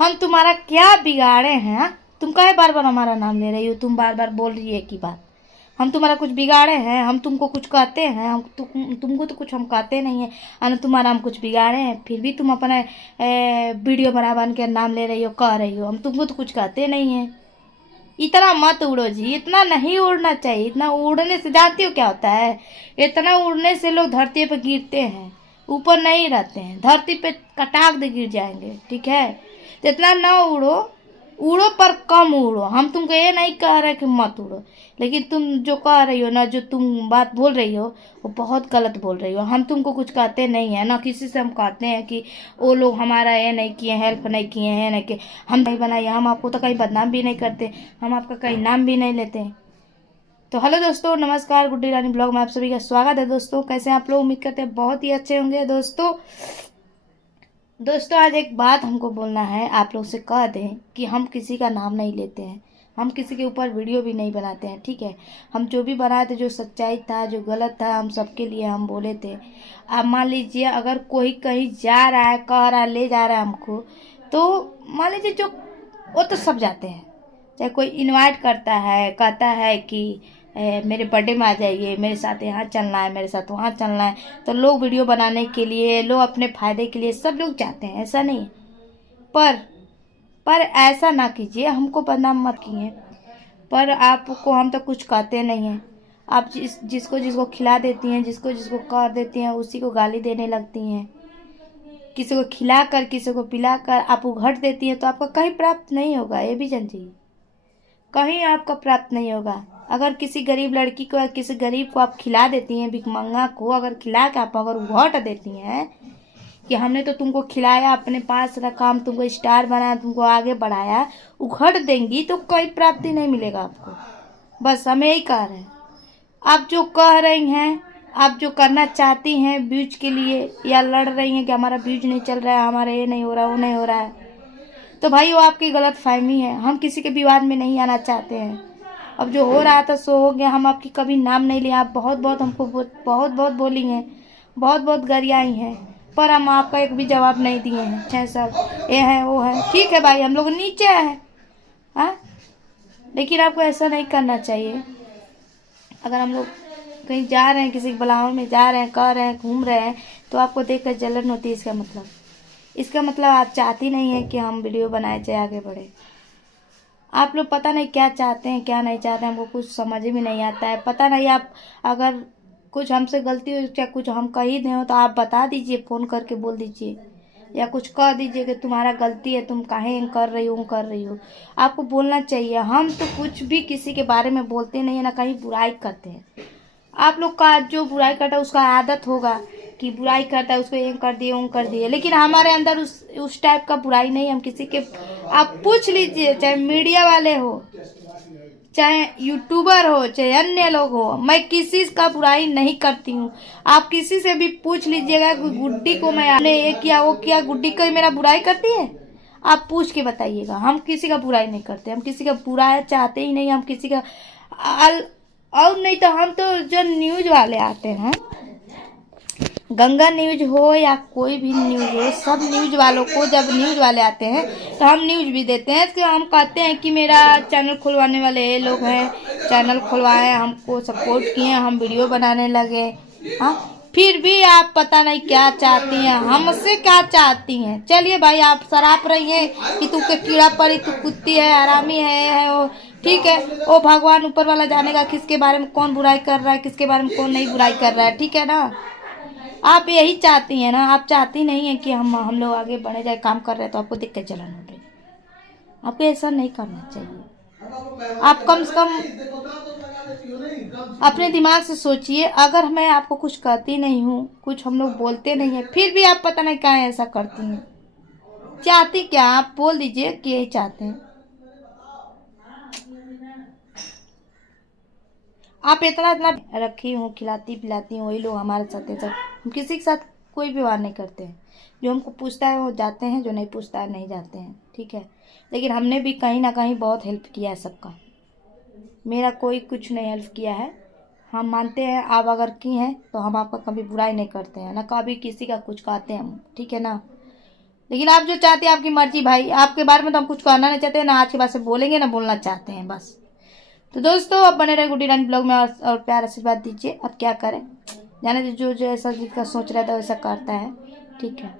हम तुम्हारा क्या बिगाड़े हैं? हाँ? तुम काहे बार बार हमारा नाम ले रही हो? तुम बार बार बोल रही है की बात। हम तुम्हारा कुछ बिगाड़े हैं? हम तुमको कुछ कहते हैं? तुमको तो कुछ हम कहते नहीं है। और तुम्हारा हम कुछ बिगाड़े हैं? फिर भी तुम अपना वीडियो बन के नाम ले रही हो, कह रही हो। हम तुमको तो कुछ कहते नहीं है। इतना मत उड़ो जी, इतना नहीं उड़ना चाहिए। इतना उड़ने से जानती हो क्या होता है? इतना उड़ने से लोग धरती पे गिरते हैं, ऊपर नहीं रहते हैं। धरती पे कटाक दे गिर जाएंगे, ठीक है? तो इतना ना उड़ो, उड़ो पर कम उड़ो। हम तुमको ये नहीं कह रहे कि मत उड़ो, लेकिन तुम जो कह रही हो ना, जो तुम बात बोल रही हो, वो बहुत गलत बोल रही हो। हम तुमको कुछ कहते नहीं है ना, किसी से हम कहते हैं कि वो लोग हमारा ये नहीं किए, हेल्प नहीं किए हैं, नहीं कि हम नहीं बनाइए। हम आपको तो कहीं बदनाम भी नहीं करते, हम आपका कहीं नाम भी नहीं लेते। तो हेलो दोस्तों, नमस्कार। गुड्डी रानी ब्लॉग में आप सभी का स्वागत है। दोस्तों कैसे हैं आप लोग? उम्मीद करते हैं बहुत ही अच्छे होंगे। दोस्तों आज एक बात हमको बोलना है, आप लोग से कह दें कि हम किसी का नाम नहीं लेते हैं, हम किसी के ऊपर वीडियो भी नहीं बनाते हैं, ठीक है? हम जो भी बनाए थे, जो सच्चाई था, जो गलत था, हम सबके लिए हम बोले थे। अब मान लीजिए अगर कोई कहीं जा रहा है, कह रहा है, ले जा रहा है हमको, तो मान लीजिए जो वो तो सब जाते हैं। चाहे कोई इनवाइट करता है, कहता है कि मेरे बर्थडे में आ जाइए, मेरे साथ यहाँ चलना है, मेरे साथ वहाँ चलना है, तो लोग वीडियो बनाने के लिए, लोग अपने फायदे के लिए सब लोग जाते हैं, ऐसा नहीं है। पर पर ऐसा ना कीजिए, हमको बदनाम मत किए। पर आपको हम तो कुछ कहते नहीं हैं। आप जिसको जिसको खिला देती हैं, जिसको जिसको कर देती हैं, उसी को गाली देने लगती हैं। किसी को खिलाकर, किसी को पिलाकर आप उघट देती हैं, तो आपका कहीं प्राप्त नहीं होगा, ये भी जान जाइए। कहीं आपको प्राप्त नहीं होगा। अगर किसी गरीब लड़की को या किसी गरीब को आप खिला देती हैं, भिखमंगा को अगर खिला के आप अगर उघट देती हैं कि हमने तो तुमको खिलाया, अपने पास रखा, हम तुमको स्टार बनाया, तुमको आगे बढ़ाया, उघट देंगी तो कोई प्राप्ति नहीं मिलेगा आपको। बस हम यही कह रहे हैं। आप जो कह रही हैं, आप जो करना चाहती हैं व्यूज के लिए, या लड़ रही हैं कि हमारा व्यूज नहीं चल रहा है, हमारा ये नहीं हो रहा, वो नहीं हो रहा है, तो भाई वो आपकी गलत फहमी है। हम किसी के विवाद में नहीं आना चाहते हैं। अब जो हो रहा था सो हो गया। हम आपकी कभी नाम नहीं लिए। आप बहुत बहुत हमको बहुत बहुत बोली हैं, बहुत बहुत गरियाई हैं, पर हम आपका एक भी जवाब नहीं दिए हैं। छः सब ये है वो है, ठीक है भाई, हम लोग नीचे हैं, हाँ, लेकिन आपको ऐसा नहीं करना चाहिए। अगर हम लोग कहीं जा रहे हैं, किसी के बुलावे में जा रहे हैं, कर रहे हैं, घूम रहे हैं, तो आपको देख कर जलन होती है, इसका मतलब आप चाहती नहीं है कि हम वीडियो बनाए, चाहे आगे बढ़े। आप लोग पता नहीं क्या चाहते हैं, क्या नहीं चाहते हैं, हमको कुछ समझ में नहीं आता है। पता नहीं, आप अगर कुछ हमसे गलती हो, क्या कुछ हम कही दें हो, तो आप बता दीजिए, फ़ोन करके बोल दीजिए, या कुछ कह दीजिए कि तुम्हारा गलती है, तुम काहे कर रही हो, कर रही हो। आपको बोलना चाहिए। हम तो कुछ भी किसी के बारे में बोलते नहीं है, ना कहीं बुराई करते हैं। आप लोग का जो बुराई करता है उसका आदत होगा कि बुराई करता है, उसको ये कर दिए, वो कर दिए, लेकिन हमारे अंदर उस टाइप का बुराई नहीं है। हम किसी के, आप पूछ लीजिए, चाहे मीडिया वाले हो, चाहे यूट्यूबर हो, चाहे अन्य लोग हो, मैं किसी का बुराई नहीं करती हूँ। आप किसी से भी पूछ लीजिएगा कि गुड्डी को मैंने ये किया, वो किया, गुड्डी कोई मेरा बुराई करती है? आप पूछ के बताइएगा। हम किसी का बुराई नहीं करते, हम किसी का बुराई चाहते ही नहीं। हम किसी का और नहीं तो हम तो जो न्यूज वाले आते हैं, गंगा न्यूज हो या कोई भी न्यूज हो, सब न्यूज वालों को जब न्यूज वाले आते हैं तो हम न्यूज भी देते हैं। तो हम कहते हैं कि मेरा चैनल खुलवाने वाले ये लोग हैं, चैनल खुलवाए, हमको सपोर्ट किए, हम वीडियो बनाने लगे। हाँ, फिर भी आप पता नहीं क्या चाहती हैं, हमसे क्या चाहती हैं। चलिए भाई, आप सराप रही हैं कि तू के कीड़ा पड़ी, तू कुत्ती है, हरामी है वो, ठीक है, वो भगवान ऊपर वाला जानेगा किसके बारे में कौन बुराई कर रहा है, किसके बारे में कौन नहीं बुराई कर रहा है, ठीक है ना? आप यही चाहती हैं ना? आप चाहती नहीं है कि हम लोग आगे बढ़े जाए, काम कर रहे हैं तो आपको देख के जलन हो रही। आपको ऐसा नहीं करना चाहिए। आप कम से कम अपने दिमाग से सोचिए। अगर मैं आपको कुछ कहती नहीं हूँ, कुछ हम लोग बोलते नहीं है, फिर भी आप पता नहीं क्या ऐसा करती हैं। चाहती क्या? आप बोल दीजिए कि यही चाहते हैं। आप इतना इतना रखी हूँ, खिलाती पिलाती हूँ, वही लोग हमारे साथ है। सब हम किसी के साथ कोई व्यवहार नहीं करते हैं। जो हमको पूछता है वो जाते हैं, जो नहीं पूछता है नहीं जाते हैं, ठीक है? लेकिन हमने भी कहीं ना कहीं बहुत हेल्प किया है सबका। मेरा कोई कुछ नहीं हेल्प किया है। हम मानते हैं आप अगर की हैं तो हम आपका कभी बुराई नहीं करते हैं, ना कभी किसी का कुछ कहते हैं हम, ठीक है ना? लेकिन आप जो चाहते हैं आपकी मर्जी भाई, आपके बारे में तो हम कुछ कहना नहीं चाहते, ना आज के बाद से बोलेंगे ना बोलना चाहते हैं बस। तो दोस्तों अब बने रहे गुड्डी रानी ब्लॉग में, और प्यार आशीर्वाद दीजिए। अब क्या करें, जाने जो जो ऐसा जिसका सोच रहा था वैसा करता है, ठीक है।